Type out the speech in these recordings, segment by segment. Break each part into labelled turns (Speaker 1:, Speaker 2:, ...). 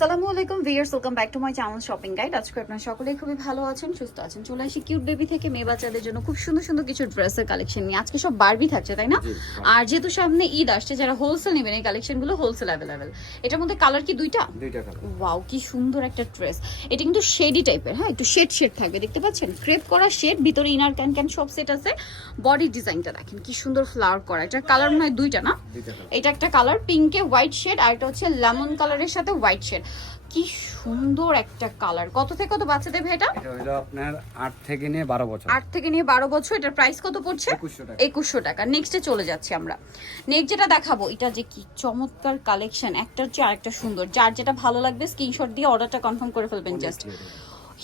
Speaker 1: আসসালামু আলাইকুম viewers welcome back to my channel shopping guide. আজকে আপনারা সকলেই খুবই ভালো আছেন সুস্থ আছেন। চলে আসি কিউট বেবি থেকে মেয়ে বাচ্চাদের জন্য খুব সুন্দর সুন্দর কিছু ড্রেসের কালেকশন নিয়ে। আজকে সব বারবি থাকছে তাই না? আর যেহেতু সামনে ঈদ আসছে যারা হোলসেল নেবেন এই কালেকশনগুলো হোলসেল অ্যাভেলেবেল এটার মধ্যে কালার কি দুইটা? ওয়াও কি সুন্দর একটা ড্রেস এটা কিন্তু শেডি টাইপের হ্যাঁ একটু শেড শেড থাকবে দেখতে পাচ্ছেন? ক্রেপ করা শেড ভিতরে ইনার ক্যান ক্যান সব সেট আছে। বডি ডিজাইনটা দেখেন কি সুন্দর ফ্লাওয়ার করা। এটার কালার মনে হয় দুইটা না? এটা একটা কালার পিঙ্কে হোয়াইট শেড আর এটা হচ্ছে লেমন কালারের সাথে হোয়াইট শেড কি সুন্দর একটা কালার কত থেকে কত বাচ্চা দেবে এটা?
Speaker 2: হলো আপনার আট থেকে নিয়ে বারো বছর।
Speaker 1: আট থেকে নিয়ে বারো বছর এটার প্রাইস কত পড়ছে?
Speaker 2: একুশশো টাকা।
Speaker 1: 2100 টাকা। নেক্সটে চলে যাচ্ছি আমরা। নেক্সট যেটা দেখাবো এটা যে কি চমৎকার কালেকশন একটার চেয়ে আরেকটা সুন্দর। যার যেটা ভালো লাগবে স্ক্রিনশট দিয়ে অর্ডারটা কনফার্ম করে ফেলবেন জাস্ট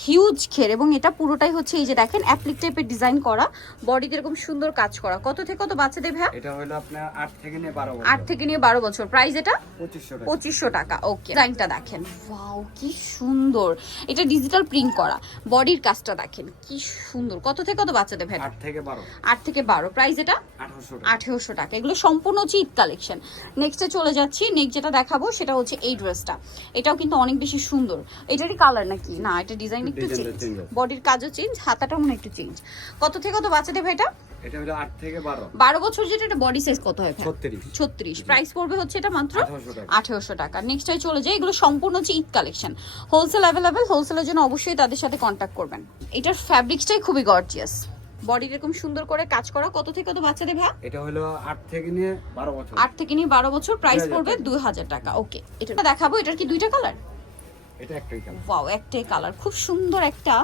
Speaker 1: হিউজ ঘের এবং এটা পুরোটাই হচ্ছে এই যে দেখেন অ্যাপ্লিক টাইপের ডিজাইন করা। বডিতে এরকম সুন্দর কাজ করা। কত থেকে কত বাচ্চাদের ভাই
Speaker 2: এটা হলো আপনার আট থেকে নিয়ে বারো
Speaker 1: আট
Speaker 2: বছর
Speaker 1: থেকে নিয়ে বারো বছর। প্রাইস এটা?
Speaker 2: পঁচিশশো টাকা।
Speaker 1: পঁচিশশো টাকা ওকে ডিজাইনটা দেখেন। ওয়াও কি সুন্দর। এটা ডিজিটাল প্রিন্ট করা। বডির কাজটা দেখেন কি সুন্দর। কত থেকে কত বাচ্চাদের ভেটা
Speaker 2: আট থেকে বারো।
Speaker 1: আট থেকে বারো। প্রাইস এটা?
Speaker 2: আঠারোশো টাকা।
Speaker 1: আঠেরোশো টাকা। এগুলো সম্পূর্ণ হচ্ছে ঈদ কালেকশন নেক্সটে চলে যাচ্ছি। নেক্সট যেটা দেখাবো সেটা হচ্ছে এই ড্রেসটা এটাও কিন্তু অনেক বেশি সুন্দর। এটারই কালার নাকি? না এটা ডিজাইন একটু চেঞ্জ বডির কাজও চেঞ্জ হাতাটাও মনে একটু চেঞ্জ কত থেকে কত বাচ্চাদের ভাইটা
Speaker 2: এটা? হলো আট থেকে বারো।
Speaker 1: বারো বছর যেটা এটা বডি সাইজ কত হয় ভাই?
Speaker 2: ছত্রিশ।
Speaker 1: ছত্রিশ। প্রাইস পড়বে হচ্ছে এটা মাত্র
Speaker 2: আঠারোশো টাকা।
Speaker 1: আঠেরোশো টাকা। নেক্সট টাই চলে যায় এগুলো সম্পূর্ণ হচ্ছে ঈদ কালেকশন হোলসেল অ্যাভেলেবেল হোলসেলের জন্য অবশ্যই তাদের সাথে কন্ট্যাক্ট করবেন। এটার ফ্যাব্রিক্সটাই খুবই গর্জিয়াস বডি এরকম সুন্দর করে কাজ করা কত থেকে কত বাচ্চাদের ভাই?
Speaker 2: এটা হলো আট থেকে নিয়ে বারো বছর।
Speaker 1: আট থেকে নিয়ে বারো বছর। প্রাইস পড়বে
Speaker 2: টাকা।
Speaker 1: দুই হাজার টাকা। ওকে এটা দেখাবো। এটার কি দুইটা কালার
Speaker 2: এটা একটাই কালার
Speaker 1: ওয়াও একটাই কালার খুব সুন্দর একটা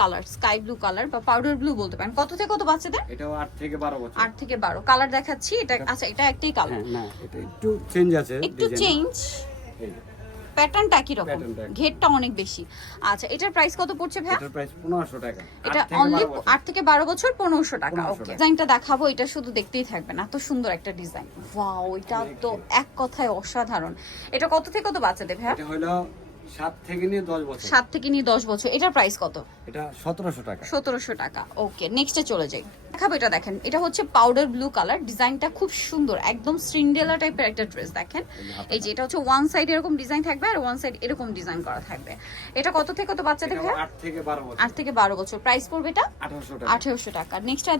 Speaker 1: কালার স্কাই ব্লু কালার বা পাউডার ব্লু বলতে পারেন। কত থেকে কত বাচ্চাদের?
Speaker 2: এটাও আট থেকে বারো বছর।
Speaker 1: আট থেকে বারো। কালার দেখাচ্ছি এটা আচ্ছা এটা একটাই কালার
Speaker 2: হ্যাঁ না এটা একটু চেঞ্জ আছে
Speaker 1: একটু চেঞ্জ প্যাটার্নটা একই। রকম ঘেরটা অনেক বেশি। আচ্ছা এটার প্রাইস কত পড়ছে ভাই
Speaker 2: এটার প্রাইস পনেরোশো টাকা।
Speaker 1: এটা অনলি
Speaker 2: বারো বছর।
Speaker 1: আট থেকে বারো বছর পনেরোশো টাকা।
Speaker 2: 1500
Speaker 1: ওকে ডিজাইনটা দেখাবো এটা শুধু দেখতেই থাকবেন। এত সুন্দর একটা ডিজাইন ওয়াও এটা তো এক কথায় অসাধারণ। এটা কত থেকে কত বাচ্চাদের ভাই
Speaker 2: এটা হলো সাত থেকে নিয়ে দশ বছর।
Speaker 1: সাত থেকে নিয়ে দশ বছর। এটার প্রাইস কত?
Speaker 2: এটা সতেরোশো টাকা।
Speaker 1: সতেরোশো টাকা। ওকে নেক্সটে চলে যাই। দেখাবো এটা দেখেন। এটা হচ্ছে পাউডার ব্লু কালার ডিজাইনটা খুব সুন্দর একদম সিন্ডেলা টাইপের একটা ড্রেস দেখেন। এই যে এটা হচ্ছে ওয়ান সাইড এরকম ডিজাইন থাকবে আর ওয়ান সাইড এরকম ডিজাইন করা থাকবে। এটা কত থেকে কত
Speaker 2: এটা আট থেকে বারো বছর।
Speaker 1: আট থেকে বারো বছর। প্রাইস পড়বে এটা?
Speaker 2: আঠারোশো টাকা।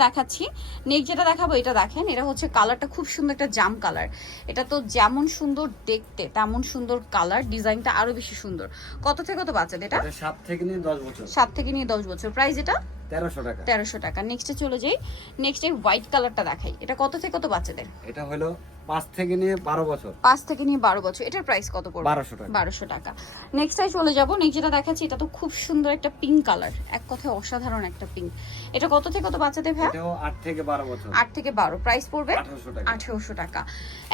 Speaker 1: দেখাচ্ছি। নেক্সট যেটা দেখাবো এটা দেখেন। এটা হচ্ছে কালারটা খুব সুন্দর একটা জাম কালার এটা তো যেমন সুন্দর দেখতে তেমন সুন্দর কালার ডিজাইনটা আরও বেশি সুন্দর। কত থেকে কত বাচ্চাদের এটা?
Speaker 2: সাত থেকে নিয়ে দশ বছর।
Speaker 1: সাত থেকে নিয়ে দশ বছর। প্রাইস এটা?
Speaker 2: তেরোশো টাকা।
Speaker 1: তেরোশো টাকা। নেক্সটে চলে যাই। নেক্সট হোয়াইট কালারটা দেখাই। এটা কত থেকে কত বাচ্চাদের?
Speaker 2: এটা হলো পাঁচ থেকে নিয়ে বারো বছর।
Speaker 1: পাঁচ থেকে নিয়ে বারো বছর। এটার প্রাইস কত পড়বে?
Speaker 2: বারোশো টাকা।
Speaker 1: বারোশো টাকা। চলে যাব। নেক্সট যেটা দেখাচ্ছি এটা তো খুব সুন্দর একটা পিঙ্ক কালার এক কথায় অসাধারণ একটা পিঙ্ক এটা কত থেকে কত বাচ্চাদের ভাই
Speaker 2: আট থেকে বারো বছর।
Speaker 1: আট থেকে বারো। প্রাইস পড়বে?
Speaker 2: আঠারোশো টাকা।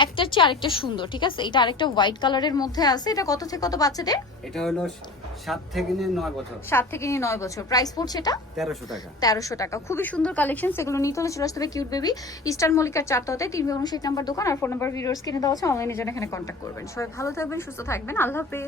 Speaker 1: একটার চেয়ে আরেকটা সুন্দর ঠিক আছে? এটা আরেকটা হোয়াইট কালারের মধ্যে আছে। এটা কত থেকে কত বাচ্চাদের?
Speaker 2: এটা হলো সাত থেকে নিয়ে নয় বছর।
Speaker 1: সাত থেকে নিয়ে নয় বছর। প্রাইস পড়ছে এটা?
Speaker 2: তেরোশো টাকা।
Speaker 1: তেরোশো টাকা। খুবই সুন্দর কালেকশন সেগুলো নিতে হলে চলে আসতে হবে কিউট বেবি ইস্টার্ন মল্লিকার চারটাতে তিন উনষাট নাম্বার দোকান। আর ফোন নাম্বার ভিডিওর কিনে দেওয়া আছে অনলাইনে যেন এখানে কন্ট্যাক্ট করবেন। সবাই ভালো থাকবেন, সুস্থ থাকবেন। আল্লাহ হাফেজ।